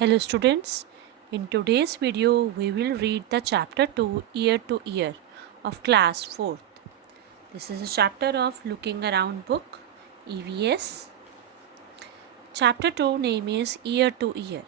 Hello students, in today's video we will read the chapter 2 Ear to Ear of class 4th. This is a chapter of Looking Around book EVS. Chapter 2 name is Ear to Ear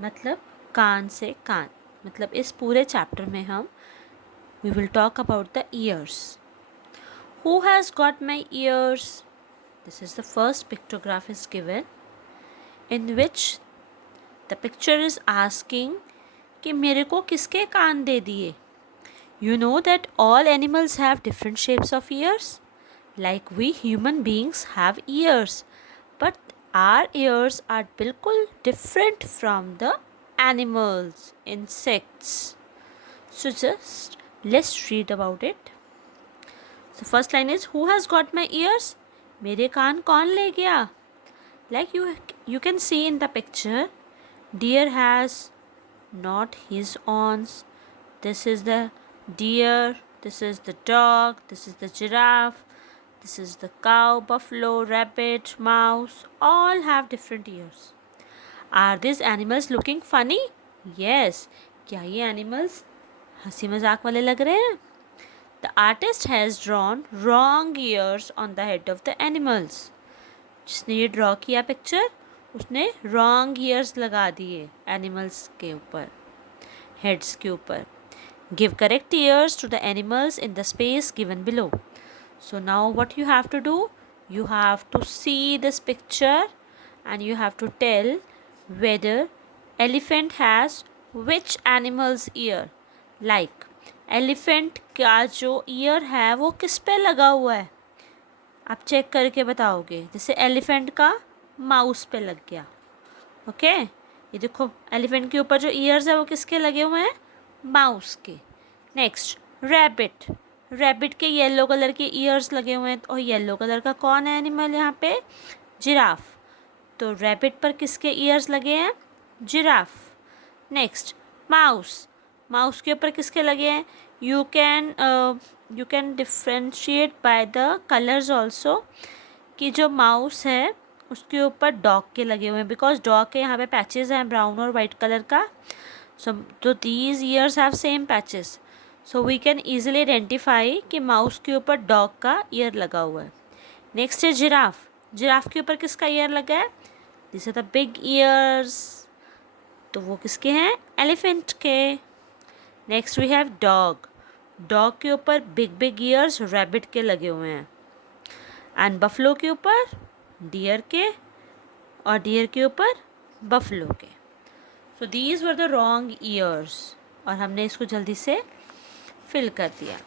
मतलब कान से कान मतलब इस पूरे chapter में हम we will talk about the ears. Who has got my ears? This is the first pictograph is given in which the picture is asking कि मेरे को किसके कान दे दिए. You know that all animals have different shapes of ears. Like we human beings have ears, but our ears are बिल्कुल different from the animals, insects. So just let's read about it. So first line is who has got my ears? मेरे कान कौन ले गया? Like you can see in the picture, deer has not his horns. This is the deer, this is the dog, this is the giraffe, this is the cow, buffalo, rabbit, mouse, all have different ears. Are these animals looking funny? Yes. क्या ये animals हंसी मजाक वाले लग रहे हैं? The artist has drawn wrong ears on the head of the animals. जिसने ये ड्रॉ किया पिक्चर उसने रॉन्ग ईयर्स लगा दिए एनिमल्स के ऊपर, हेड्स के ऊपर. Give correct ears to the animals in the space given below. So now what you have to do, you have to see this picture and you have to tell whether elephant has which animals ear. Like elephant का जो year है वो किस पे लगा हुआ है, आप चेक करके बताओगे. जैसे एलिफेंट का माउस पे लग गया. ओके ये देखो एलिफेंट के ऊपर जो ईयर्स है वो किसके लगे हुए हैं, माउस के. नेक्स्ट रैबिट, रैबिट के येलो कलर के ईयर्स लगे हुए हैं. और येलो कलर का कौन है एनिमल यहाँ पे, जिराफ. तो रैबिट पर किसके ईयर्स लगे हैं, जिराफ. नेक्स्ट माउस, माउस के ऊपर किसके लगे हैं, you can differentiate by the colors also कि जो माउस है उसके ऊपर डॉग के लगे हुए हैं, बिकॉज डॉग के यहाँ पे पैचेस हैं ब्राउन और वाइट कलर का. सो तो these ears have same patches, so we can easily identify कि माउस के ऊपर डॉग का ईयर लगा हुआ है. नेक्स्ट है जिराफ, जिराफ के ऊपर किसका ईयर लगा है, this are the big ears, तो वो किसके हैं, एलिफेंट के. Next we have dog, dog के ऊपर बिग बिग ईयर्स रैबिट के लगे हुए हैं. एंड बफलो के ऊपर डियर के, और डियर के ऊपर बफलो के. So these were the wrong ears, और हमने इसको जल्दी से फिल कर दिया.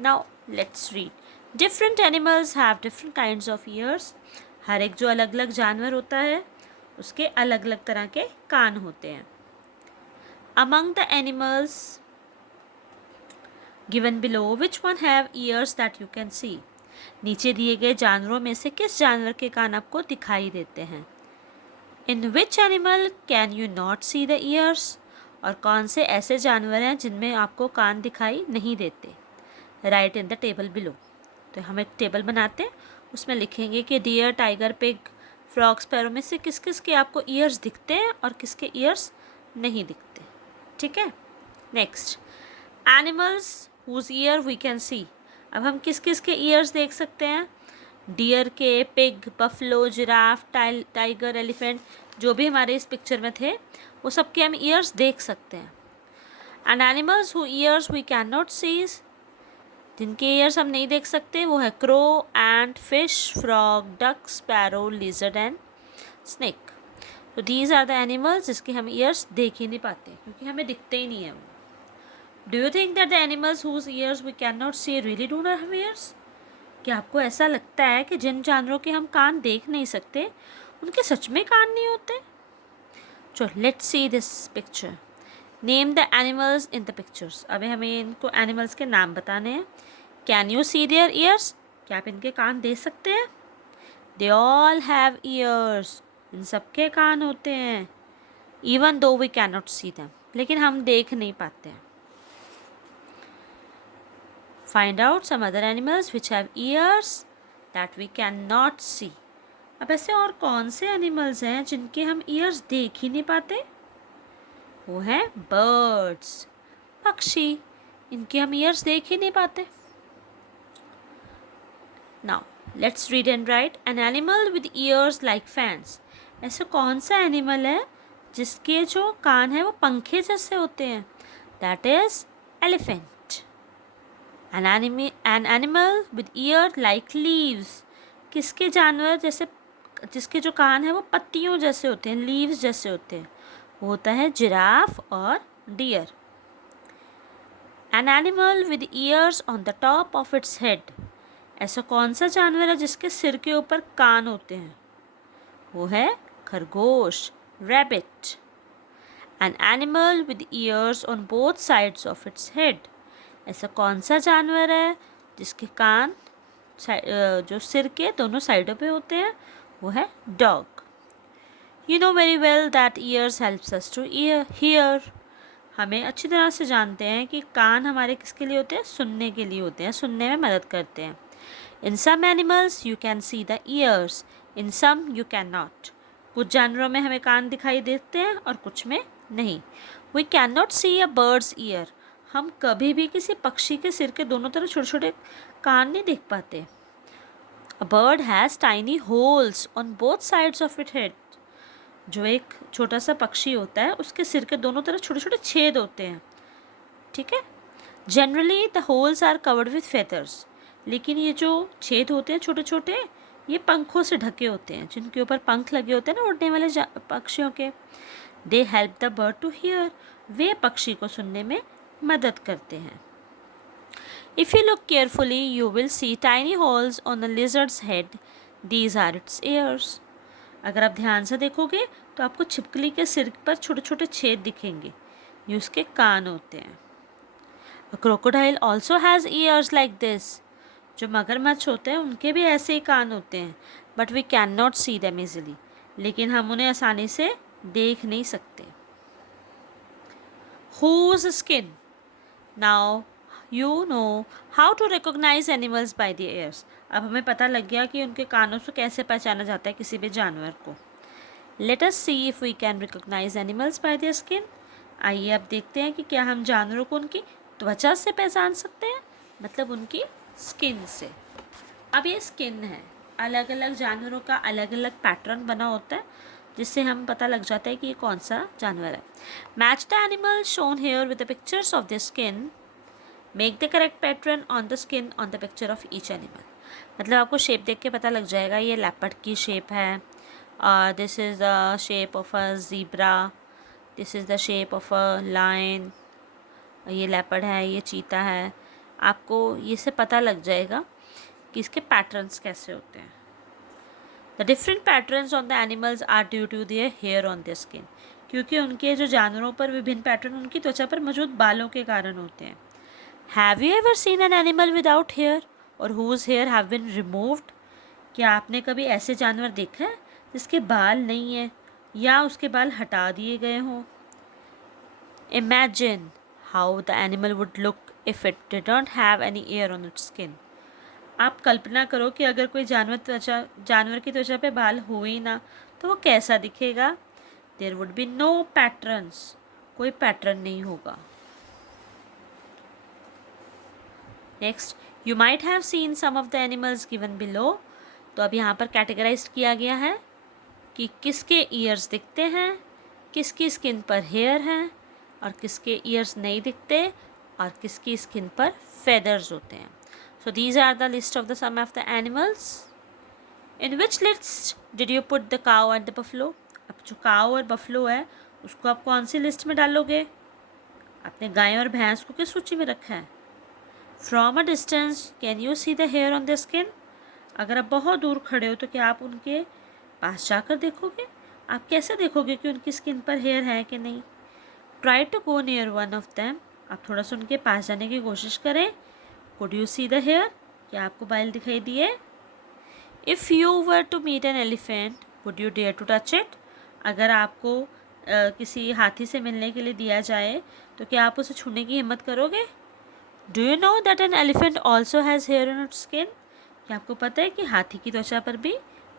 Now let's read. Different animals have different kinds of ears. हर एक जो अलग अलग जानवर होता है उसके अलग अलग तरह के कान होते हैं. Among the animals given below, which one have ears that you can see? नीचे दिए गए जानवरों में से किस जानवर के कान आपको दिखाई देते हैं. In which animal can you not see the ears? और कौन से ऐसे जानवर हैं जिनमें आपको कान दिखाई नहीं देते. Write in the table below. तो हम एक टेबल बनाते हैं, उसमें लिखेंगे कि deer, tiger, pig, frog, sparrow में से किस किस के आपको ईयर्स दिखते हैं और किसके ईयर्स नहीं दिखते. ठीक है. Next animals whose ear we can see. अब हम किस किस के ईयर्स देख सकते हैं, डियर के, pig, buffalo, giraffe, tiger, elephant, जो भी हमारे इस पिक्चर में थे वो सबके हम ईयर्स देख सकते हैं. And animals who ears we can not see, जिनके ईयर्स हम नहीं देख सकते वो है crow, ant, fish, frog, duck, sparrow, lizard and snake. तो दीज आर द एनिमल्स जिसके हम ईयर्स देख ही नहीं पाते क्योंकि हमें दिखते ही नहीं है वो. Do you think that the animals whose ears we can not see really do not have ears. क्या आपको ऐसा लगता है कि जिन जानवरों के हम कान देख नहीं सकते उनके सच में कान नहीं होते. चलो let's see this picture. Name the animals in the pictures. अभी हमें इनको एनिमल्स के नाम बताने हैं. Can you see their ears, क्या आप इनके कान देख सकते हैं. दे ऑल हैव ईयर्स, इन सबके कान होते हैं. Even though we can not see them, लेकिन हम देख नहीं पाते हैं. Find out some other animals which have ears that we can not see. अब ऐसे और कौन से एनिमल्स हैं जिनके हम ईयर्स देख ही नहीं पाते? वो है बर्ड्स, पक्षी। इनके हम ईयर्स देख ही नहीं पाते। Now let's read and right. N animal with years like fans. ऐसा कौन सा एनिमल है जिसके जो कान है वो पंखे जैसे होते हैं? That is elephant. N animal with year like leaves. किसके जानवर जैसे जिसके जो कान है वो पत्तियों जैसे होते हैं, लीव्स जैसे होते हैं? वो होता है जिराफ और deer. An animal with ears on the top of its head. ऐसा कौन सा जानवर है जिसके सिर के ऊपर कान होते हैं? वो है खरगोश, rabbit. N animal with ears on both sides of its head. ऐसा कौन सा जानवर है जिसके कान जो सिर के दोनों साइडों पे होते हैं? वो है dog. You know very well that ears helps us to hear. हमें अच्छी तरह से जानते हैं कि कान हमारे किसके लिए होते हैं? सुनने के लिए होते हैं, सुनने में मदद करते हैं। In some animals you can see the ears, in some you can not. कुछ जानवरों में हमें कान दिखाई देते हैं और कुछ में नहीं। We can not see a bird's ear. हम कभी भी किसी पक्षी के सिर के दोनों तरफ छोटे छोटे कान नहीं देख पाते। A bird has tiny holes on both sides of it head. जो एक छोटा सा पक्षी होता है उसके सिर के दोनों तरफ छोटे छोटे छेद होते हैं, ठीक है। Generally the holes are covered with feathers. लेकिन ये जो छेद होते हैं छोटे छोटे, ये पंखों से ढके होते हैं, जिनके ऊपर पंख लगे होते हैं ना उड़ने वाले पक्षियों के। They help the bird to hear. वे पक्षी को सुनने में मदद करते हैं। If you look carefully you will see tiny holes on the lizard's head. These are its ears. अगर आप ध्यान से देखोगे तो आपको छिपकली के सिर पर छोटे छोटे छेद दिखेंगे, ये उसके कान होते हैं। A crocodile also has ears like this. जो मगरमच्छ होते हैं उनके भी ऐसे ही कान होते हैं, but we can not see them easily. लेकिन हम उन्हें आसानी से देख नहीं सकते। Whose skin? Now you know how to recognize animals by their ears. अब हमें पता लग गया कि उनके कानों से कैसे पहचाना जाता है किसी भी जानवर को। Let us see if we can recognize animals by their skin. आइए अब देखते हैं कि क्या हम जानवरों को उनकी त्वचा से पहचान सकते हैं, मतलब उनकी स्किन से। अब ये स्किन है, अलग अलग जानवरों का अलग अलग पैटर्न बना होता है, जिससे हम पता लग जाता है कि ये कौन सा जानवर है। Match the animal shown here with the pictures of the skin. Make the correct pattern on the skin on the picture of each animal. मतलब आपको शेप देख के पता लग जाएगा ये लेपर्ड की शेप है, this is the shape of a zebra, this is the shape of a lion, ये लेपर्ड है, ये चीता है। आपको ये से पता लग जाएगा कि इसके पैटर्न्स कैसे होते हैं। The different patterns on the animals are due to their hair on their skin. क्योंकि उनके जो जानवरों पर विभिन्न पैटर्न उनकी त्वचा पर मौजूद बालों के कारण होते हैं। Have you ever seen an animal without hair और whose hair have been removed? क्या आपने कभी ऐसे जानवर देखा है जिसके बाल नहीं है या उसके बाल हटा दिए गए हों? Imagine how the animal would look if it didn't have any air on its skin. आप कल्पना करो कि अगर कोई जानवर की त्वचा पे बाल हो ही ना, तो वो कैसा दिखेगा? There would be no patterns, कोई पैटर्न नहीं होगा। Next, you might have seen some of the animals given below. तो अब यहाँ पर कैटेगराइज किया गया है कि किसके ईयर्स दिखते हैं, किसकी स्किन पर हेयर हैं और किसके ईयर्स नहीं दिखते और किसकी स्किन पर फेदर्स होते हैं। So these are the list of the some of the animals. In which list did you put the cow and the buffalo? अब जो काउ और बफलो है उसको आप कौन सी लिस्ट में डालोगे? आपने गाय और भैंस को किस सूची में रखा है? From a distance can you see the hair on the skin? अगर आप बहुत दूर खड़े हो तो क्या आप उनके पास जाकर देखोगे? आप कैसे देखोगे कि उनकी स्किन पर हेयर है कि नहीं? Try to go near one of them. आप थोड़ा सा उनके पास जाने की कोशिश करें। Could you see the hair? क्या आपको बाल दिखाई दिए? If you were to meet an elephant would you dare to touch it? अगर आपको किसी हाथी से मिलने के लिए दिया जाए तो क्या आप उसे छूने की हिम्मत करोगे? Do you know that an elephant also has hair on its skin? क्या आपको पता है कि हाथी की त्वचा पर भी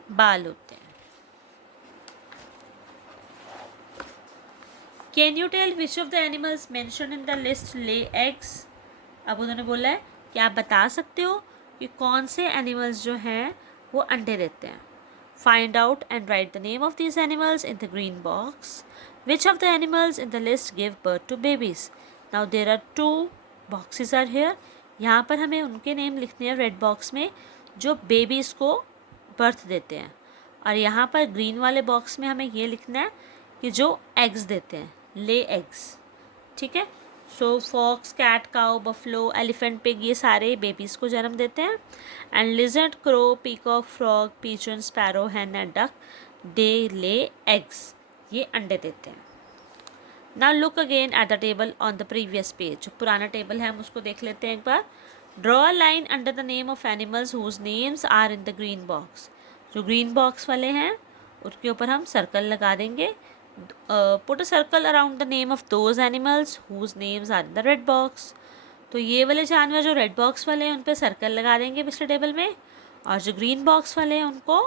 बाल होते हैं। Can you tell which of the animals mention in the list lay eggs? अब उन्होंने बोला है कि आप बता सकते हो कि कौन से एनिमल्स जो हैं वो अंडे देते हैं। Find out and write the name of these animals in the green box. Which of the animals in the list give birth to babies? Now there are 2 boxes are here. यहाँ पर हमें उनके नेम लिखने हैं red box में जो babies को birth देते हैं, और यहाँ पर ग्रीन वाले बॉक्स में हमें ये लिखना है कि जो एग्स देते हैं, ले एग्स. ठीक है. So fox, cat, cow, buffalo, elephant, pig, ये सारे बेबीज़ को जन्म देते हैं. And lizard, crow, peacock, frog, pigeon, sparrow, hen and duck, they lay eggs. ये अंडे देते हैं. Now look again at the table on the previous page. जो पुराना टेबल है हम उसको देख लेते हैं एक बार. Draw a line under the name of animals whose names are in the green box. जो ग्रीन बॉक्स वाले हैं उसके ऊपर हम सर्कल लगा देंगे. Put a circle around the name of those animals whose names are in the red box. तो ये वाले जानवर जो रेड बॉक्स वाले हैं उन पर सर्कल लगा देंगे पिछले टेबल में, और जो ग्रीन बॉक्स वाले हैं उनको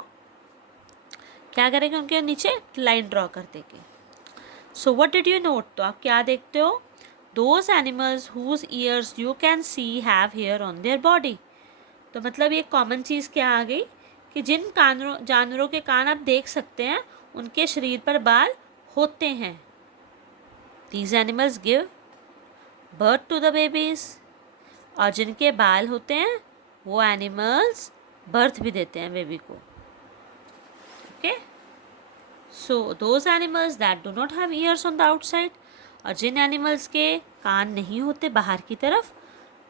क्या करेंगे, उनके नीचे लाइन ड्रॉ कर देंगे. So what did you note? तो आप क्या देखते हो? Those animals whose ears you can see have hair on their body. तो मतलब ये कॉमन चीज़ क्या आ गई कि जिन जानवरों के कान आप देख सकते हैं उनके शरीर पर बाल होते हैं. These animals give birth to the babies. और जिनके बाल होते हैं वो एनिमल्स बर्थ भी देते हैं बेबी को. Okay. So those animals that do not have years on the outside, और जिन एनिमल्स के कान नहीं होते बाहर की तरफ,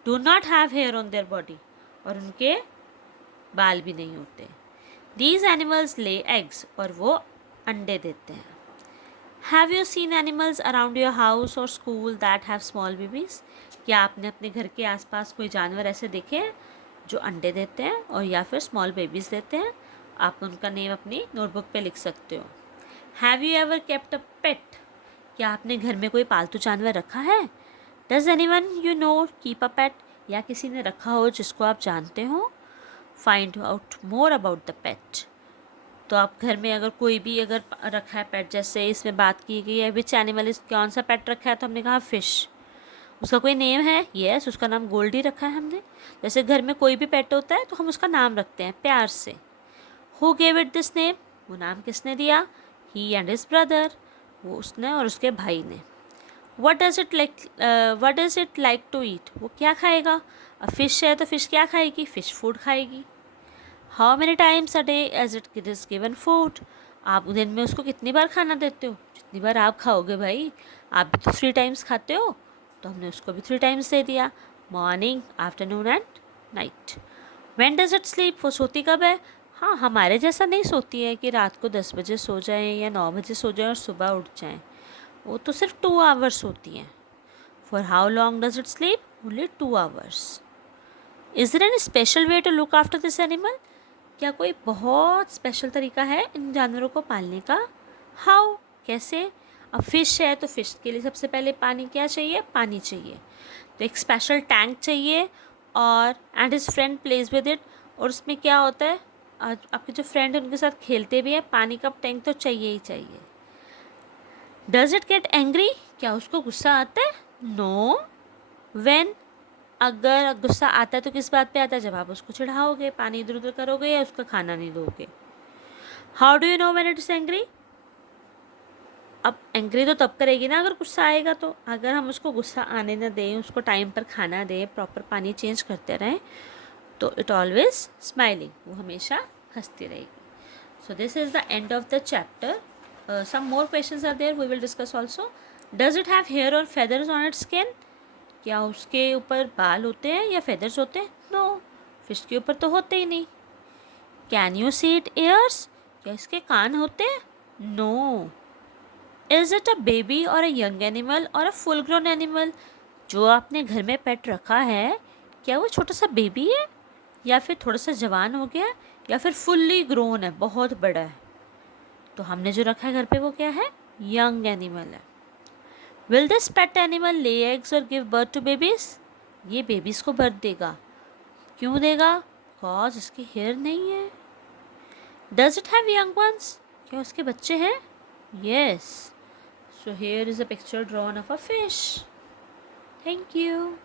do not have hair on their body, और उनके बाल भी नहीं होते. दीज एनिमल्स ले एग्स, और वो अंडे देते हैं. Have you seen animals around your house और school that have small babies? क्या आपने अपने घर के आसपास कोई जानवर ऐसे देखे हैं जो अंडे देते हैं और या फिर स्मॉल बेबीज़ देते हैं? आप उनका नेम अपनी नोटबुक पे लिख सकते हो. Have you ever kept a pet? क्या आपने घर में कोई पालतू जानवर रखा है? Does anyone you know keep a pet? या किसी ने रखा हो जिसको आप जानते हो? Find out more about the pet. तो आप घर में अगर कोई भी अगर रखा है पेट, जैसे इसमें बात की गई है विच एनिमल इस, कौन सा पेट रखा है, तो हमने कहा फिश. उसका कोई नेम है? यस, उसका नाम गोल्डी रखा है हमने. जैसे घर में कोई भी पेट होता है तो हम उसका नाम रखते हैं प्यार से. Who gave it this name? वो नाम किसने दिया? He and his brother. वो उसने और उसके भाई ने. What does it like to eat? वो क्या खाएगा? अब फिश है तो फिश क्या खाएगी? फिश फूड खाएगी. How many times a day as it is given food? आप दिन में उसको कितनी बार खाना देते हो? जितनी बार आप खाओगे भाई. आप भी तो 3 टाइम्स खाते हो, तो हमने उसको भी 3 टाइम्स दे दिया. Morning, afternoon and night. When does it sleep? वो सोती कब है? हाँ, हमारे जैसा नहीं सोती है कि रात को 10 बजे सो जाएं या 9 बजे सो जाएं और सुबह उठ जाएं. वो तो सिर्फ 2 आवर्स सोती हैं. For how long does it sleep? Only 2 hours. Is there any special way to look after this animal? क्या कोई बहुत स्पेशल तरीका है इन जानवरों को पालने का? हाउ? कैसे? अब फिश है तो फिश के लिए सबसे पहले पानी क्या चाहिए? पानी चाहिए. तो एक स्पेशल टैंक चाहिए, और and his friend plays with it. और उसमें क्या होता है, आपके जो फ्रेंड है उनके साथ खेलते भी हैं. पानी का टैंक तो चाहिए ही चाहिए. Does it get angry? क्या उसको गुस्सा आता है? नो. व्हेन? अगर गुस्सा आता है तो किस बात पे आता है? जब आप उसको चिढ़ाओगे, पानी इधर उधर करोगे या उसका खाना नहीं दोगे. How do you know when it is angry? अब एंग्री तो तब करेगी ना अगर गुस्सा आएगा. तो अगर हम उसको गुस्सा आने ना दें, उसको टाइम पर खाना दें, प्रॉपर पानी चेंज करते रहें, तो इट ऑलवेज स्माइलिंग, वो हमेशा हंसती रहेगी. So this is the end of the chapter. Some more questions are there, we will discuss also. Does it have hair और फेदर्स ऑन इट्स स्किन? क्या उसके ऊपर बाल होते हैं या फेदर्स होते हैं? नो, फिश के ऊपर तो होते ही नहीं. Can you see it ears? क्या इसके कान होते हैं? No. Is it a baby और अ यंग एनिमल और अ फुल ग्रोन एनिमल? जो आपने घर में पेट रखा है, क्या वो छोटा सा बेबी है, या फिर थोड़ा सा जवान हो गया, या फिर फुल्ली ग्रोन है, बहुत बड़ा है? तो हमने जो रखा है घर पे वो क्या है? यंग एनिमल है. Will this pet animal lay eggs और गिव बर्थ टू बेबीज? ये बेबीज़ को बर्थ देगा. क्यों देगा? बिकॉज इसके हेयर नहीं है. Does it have young ones? क्या उसके बच्चे हैं? Yes. So here is a picture drawn of a fish. Thank you.